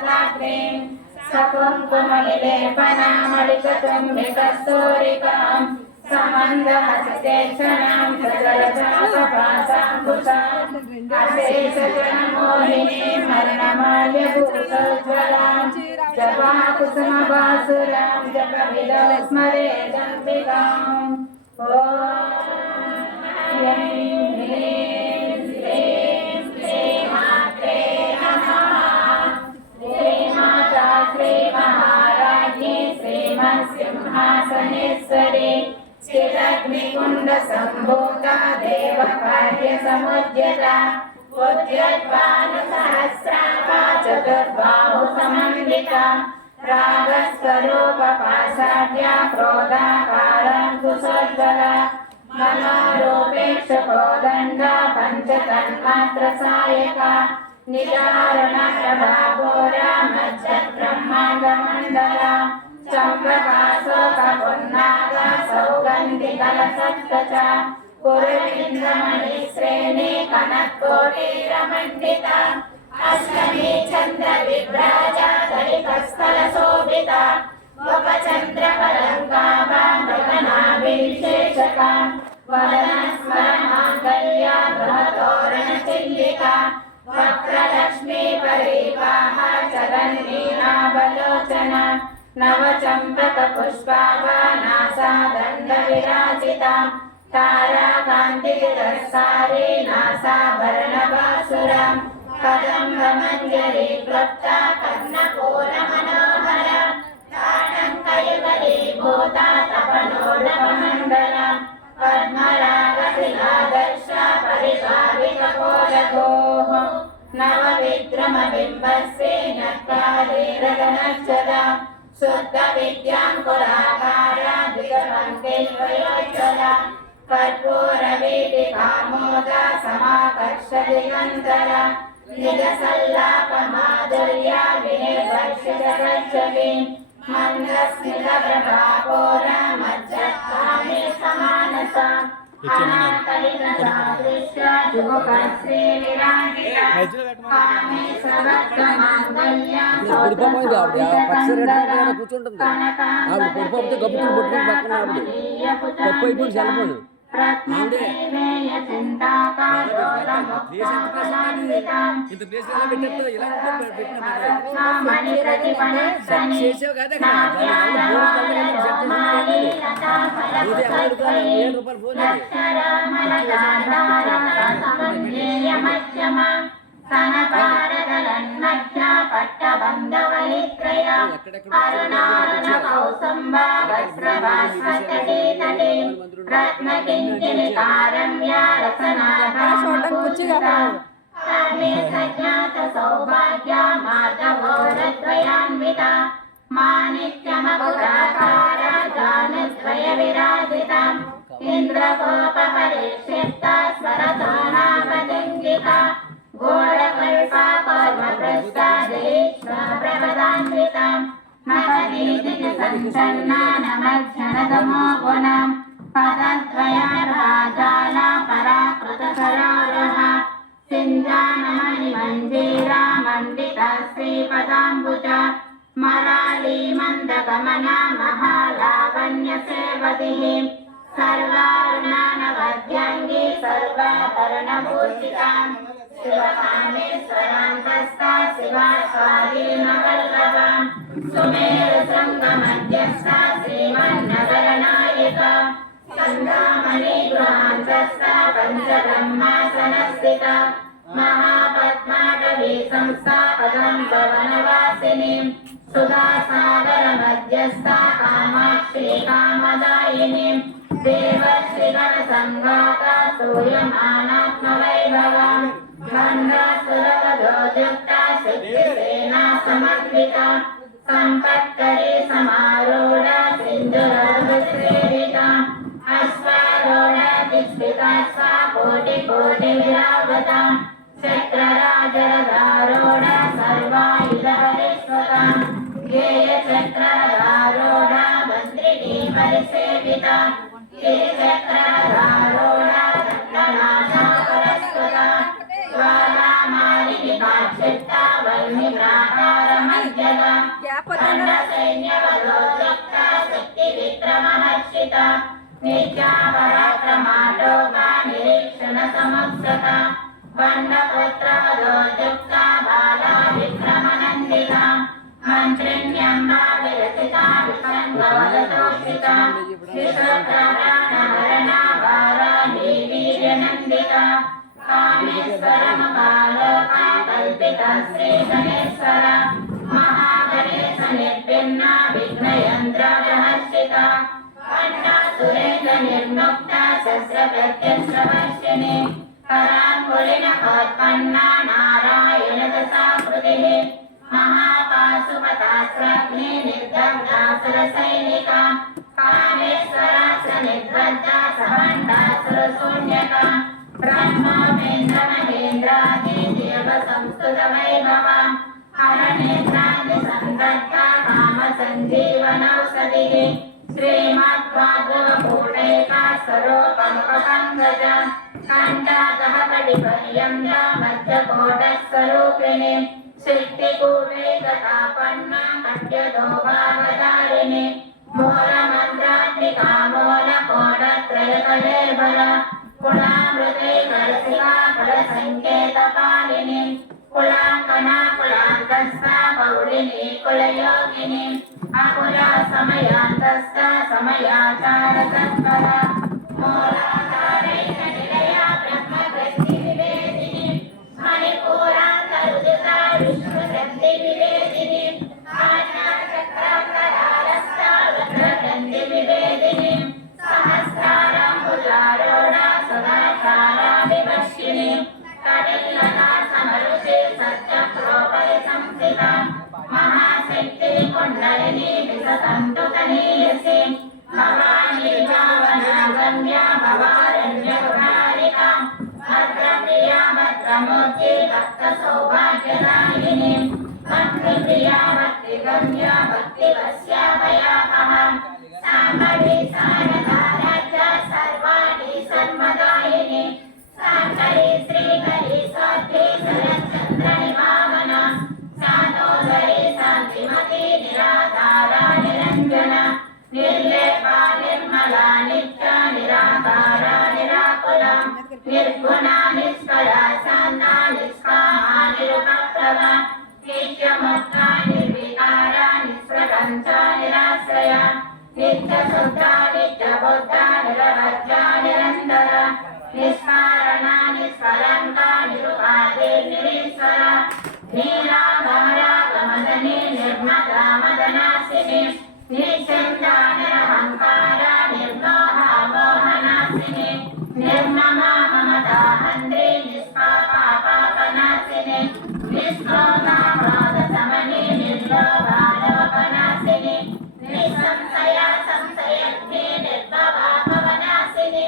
सदाग्रीं सकुङ्कुमविलेपनामलिकचुम्बिकस्तूरिकां समन्दहस्तेक्षणां सजलजातपासाम्बुजाम् अशेषजनमोहिनीं मरणमाल्यभूतोज्ज्वलां जपाकुसुमभासुरां जपविदौ स्मरेदम्बिकाम् ॐ ह्रीं ह्रीं श्रीं श्रीमात्रे नमः। श्रीमाता श्रीमहाराज्ञी श्रीमत्सिंहासनेश्वरी स्थितग्निकुण्डसम्भूता देवकार्यसमुद्यता उद्यद्भानुसहस्राभा चतुर्बाहुसमन्विता रागस्वरूपपाशाढ्या क्रोधाकारं कुशोज्ज्वला मनोरूपेक्ष कोदण्डा पञ्चतन्मात्रसायका निजारुणप्रभाघोरा मज्जब्रह्माण्डमण्डला चम्पकाशोकपुन्नागा सौगन्धिकलसत्कचा कुरुविन्दमणिश्रेणी कनकोटीरमण्डिता अष्टमी चन्द्रविभ्राजा दलितस्थलशोभिता उपचन्द्रपलङ्काभा मृगनाभिषेचका वदनस्मरमाङ्गल्या गृहतोरणचिल्लिका वक्रलक्ष्मी परीवाहा चरन्नीनाभलोचना नवचम्पकपुष्पाभा नासादण्डविराजिता ताराकान्तिरसारी नासाभरणभासुरा कदम्बमञ्जरी क्लुप्ता कर्णपूरमनोहरा ताटङ्कयुगलीभूता तपनोलकमण्डला पद्मरागशिलादर्शा परिभावितकोलगोः नवविक्रमबिम्बस्ये नक्कालीरगनच्चला शुद्धविद्याङ्कुराकारा द्विगपङ्केश्वरोज्ज्वला कर्पूरवीटिकामोदा समाकर्षदिगन्तरा निजसल्लापमाधुर्या विनिर्वर्षितगच्छति मन्दस्मितप्रभापोरा मज्जत्कामे समानसा अनाकलितसादृश्या जुगुपश्रीविराजिता कामे सर्वत्रमाङ्गल्या కూర్చోండి ఇంత ప్లేస్ ఎలా పెట్టేస్తా ఇలా చేసావు కదా सौभाग्या माधवोरद्वयान्विता माणिक्यमकुटाकारा जानद्वय विराजिता इन्द्रकोपपरिक्षिप्ता स्वरतोणावलिङ्गिता घोरकल्पा कौर्मप्रस्तादेश्वप्रपदान्विता नवनीतिसञ्चन्ना नमज्जनतमो गुणाम् पदद्वयार्हाजाला पराकृतसरोरुहा सिञ्जानमणिमञ्जीरा मण्डिता श्रीपदाम्बुजा मराली मन्दगमना महालावण्यसेवतिः सर्वारुणानवद्याङ्गी सर्वाभरणभूषिता शिवकामेश्वरान्तस्था शिवा स्वाधीनवल्लभा सुमेरुशृङ्गमध्यस्था श्रीमन्नगरनायिका चन्द्रामणिगृहान्तस्था पञ्चब्रह्मासनस्थिता महापद्माटवी संस्था कदम्बवनवासिनीं सुधासागरमध्यस्था कामाक्षी कामदायिनीं देवर्षिगणसङ्घाता सूयमानात्मवैभवा गन्धासुरवधोयुक्ता सिद्धिसेना समन्विता सम्पत्करी समारूढा सिन्धुरर्वश्रीविता अश्वारूढाधिष्ठिता स्वा कोटिकोटिविरावता चक्रराजरधारूढा सर्वायुधहरिष्वता गेयचक्रधारूढा मन्त्रिणी परिसेविता गिरिचक्रधारूढा दण्डनाथा परस्वता ज्वालामालिनिकाक्षिप्ता वह्निप्राकारमण्डिता श्री गणेश्वर महागणेश निर्विघ्न विघ्नयन्त्र प्रहर्षिता अण्डासुरेन्द्र निर्मुक्ता शस्त्रप्रत्यक्षवर्षिणी कराम्बुलिनकोत्पन्ना नारायणदशाकृतिः महापाशुपतास्रग्नि निर्दग्धासुरसैनिका कामेश्वरासुरनिर्बद्धा समण्डासुरशून्यका ब्रह्मोपेन्द्रमहेन्द्रादि देवसंस्तुतवैभवा हरनेत्रादिसन्दग्धा कामसञ्जीवनौषधिः श्रीमद्भागवतपूर्णैका स्वरूपमुपपङ्कज कण्ठातः कटिपर्यन्ता मध्यकोटस्वरूपिणी सिद्धिकूटैकतापन्ना कट्यधोभावधारिणी मूलमन्त्रात्मिका मूलकोटत्रयकलेर्बला कुलामृतैकरसिका कुलसङ्केतपालिनी कुलाङ्कना कुलान्तस्था पौलिनी कुलयोगिनी अकुला समयान्तस्था समयाचारतत्परा मूलाधारैकनिलया ब्रह्मवृत्तिविवेदिनी मणिपूरान्तरुदिता विष्णुशक्तिविवेदिनी आज्ञाचक्रान्तरालस्था रुद्रग्रन्थिविवेदिनी सहस्रारम्भुजारूढा सदाचारा विवशिनी कटिल्लता समरुचि सत्यप्रोपरि संस्थिता महाशक्ति कुण्डलिनी विसतन्तुतनीयसी भवानी भावनागम्या भवारण्यकुमारिका भद्रप्रिया भद्रमूर्ति भक्तसौभाग्यदायिनी भक्तिप्रिया भक्तिगम्या भक्तिवश्याभयापः साम्बरी शारदाराध्या सर्वाणि सन्मदायिनी साकरी श्रीकरी स्वाध्वी शरच्चन्द्रनिभावना सातोदरी शान्तिमती निराधारा निरञ्जना निर्लेपा निर्मला नित्या निराकारा निराकुला निर्गुणा निष्कला शान्ता निष्कामा निरुपप्रभा नित्यमुक्ता निर्विकारा निष्प्रपञ्चा निराश्रया नित्यशुद्धा नित्यबुद्धा निरवध्या निरन्तरा निष्कारणा निष्कलङ्का निरुपाधिर्निरीश्वरा नीलाभमरागमदनी निर्मदा मदनाशिनी निश्चिन्ता निरहङ्कारा निर्मोहा मोहनाशिनी निर्ममा ममता हन्त्री निष्पापा पापनाशिनी निष्क्रोधा क्रोधशमनी निर्लोभा लोभनाशिनी निःसंशया संशयज्ञे निर्भवा भवनाशिनी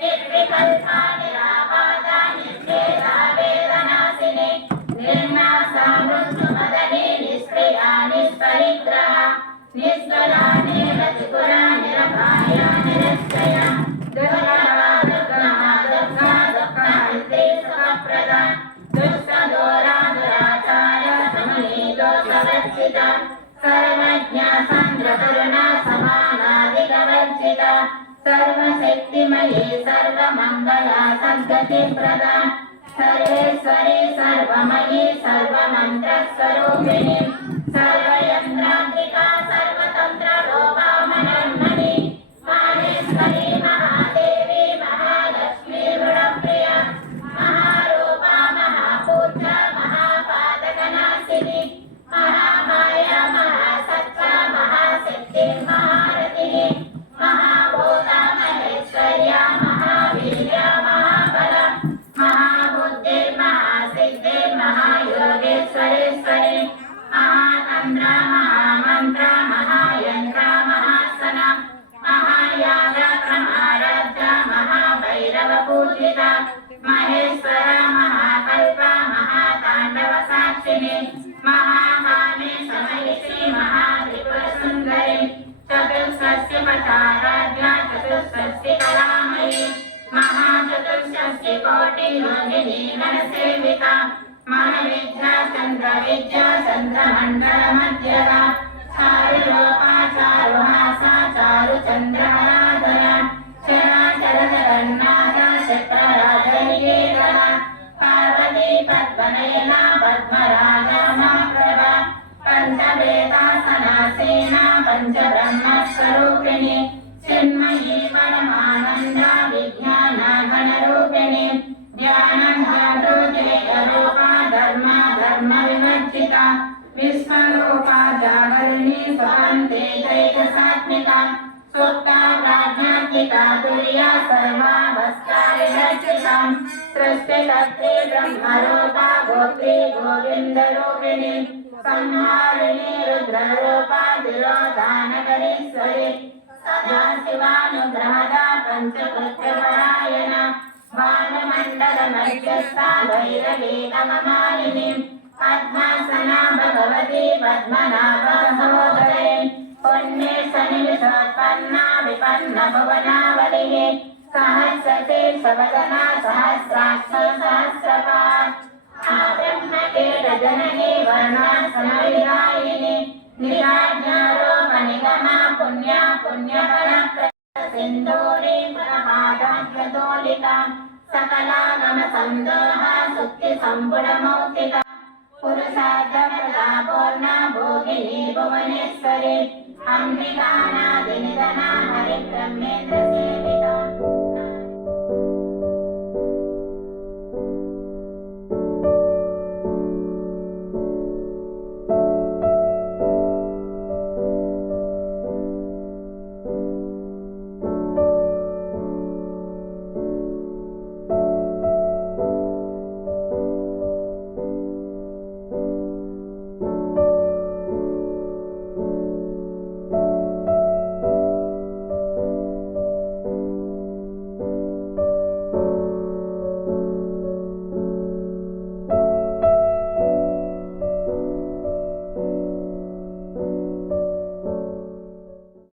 निर्विकल्पा निराबाधा निर्भेदा वेदनाशिनी निर्नाशा मृत्युमदनी निष्क्रिया निष्परिग्रहा निष्कला निरतिपुरा निरपाया निरक्षया दुर्लभा दुर्गमा दुर्गा दुःखहन्त्री सुखप्रदा दुष्टदोरा दुराचारा समनीतोषवर्जिता सर्वज्ञा सन्द्रकरुणा समानादिकवर्जिता सर्वशक्तिमयी सर्वमङ्गला सद्गतिप्रदा सर्वेश्वरी सर्वमयी सर्वमन्त्रस्वरूपिणी सर्वयन्त्रात्मिका सर्वतन्त्रलोपामनन्मणि माहेश्वरी महादेवी महालक्ष्मी गुणप्रिया महारूपा महापूजा महापातकनाशिनी महामाया महासत्ता महाशक्ति महारतिः महाभूता महेश्वर्या महावीर्या महाबला महायोगेश्वरेश्वरी महातन्त्रा महामन्त्रा महायन्त्रा महासना महायागक्रमाराध्या महाभैरवपूजिता महेश्वरा महाकल्पा महाताण्डवसाक्षिणी महाकाली समयित्री महात्रिपुरसुन्दरी चतुष्षष्टि पथाराध्या चतुष्षष्टि कलामयी महाचतुष्षष्टि कोटि योगिनी गणसेविका महाविद्या चन्द्रमण्डल मध्यगा चारुरूपा चारुहासा चारुचन्द्रहराधरा चराचर जगन्नाथ चक्रराजनिकेतः पार्वती पद्मनयना पद्मराजा माप्रभा पञ्चवेदासनासेना पञ्चब्रह्मस्वरूपिणी चिन्मयी परमानन्दा विज्ञानघनरूपिणी ज्ञानघातु जयरूपा धर्म विश्वरूपा जागरिणी स्वपन्ते चैतसात्मिका सुप्ता प्राज्ञात्मिका तुर्या सर्वावस्थाविरचितां सृष्टिकर्त्री ब्रह्मरूपा गोत्री गोविन्दरूपिणी संहारिणी रुद्ररूपा तिरोधानकरीश्वरी सदाशिवानुग्रहदा पञ्चकृत्यपरायणा भानुमण्डलमध्यस्था भैरवीतममालिनी पद्मासना भगवती पद्मनाभसहोदरे पुण्ये सन्निविषोत्पन्ना विपन्नभुवनावलिः सहस्रशीर्षवदना सहस्राक्ष सहस्रपात् आब्रह्मकीटजननी वर्णाश्रमविधायिनी निराज्ञारोपनिगमा पुण्या पुण्यफलप्रदसिन्धूरी प्रपादाभ्यदोलिता सकलागमसन्दोहा सुक्तिसम्पुटमौक्तिका पुरुषार्थप्रदा पूर्णा भोगिनी भुवनेश्वरी अम्बिकानादिनिधना हरिब्रह्मेन्द्रस्य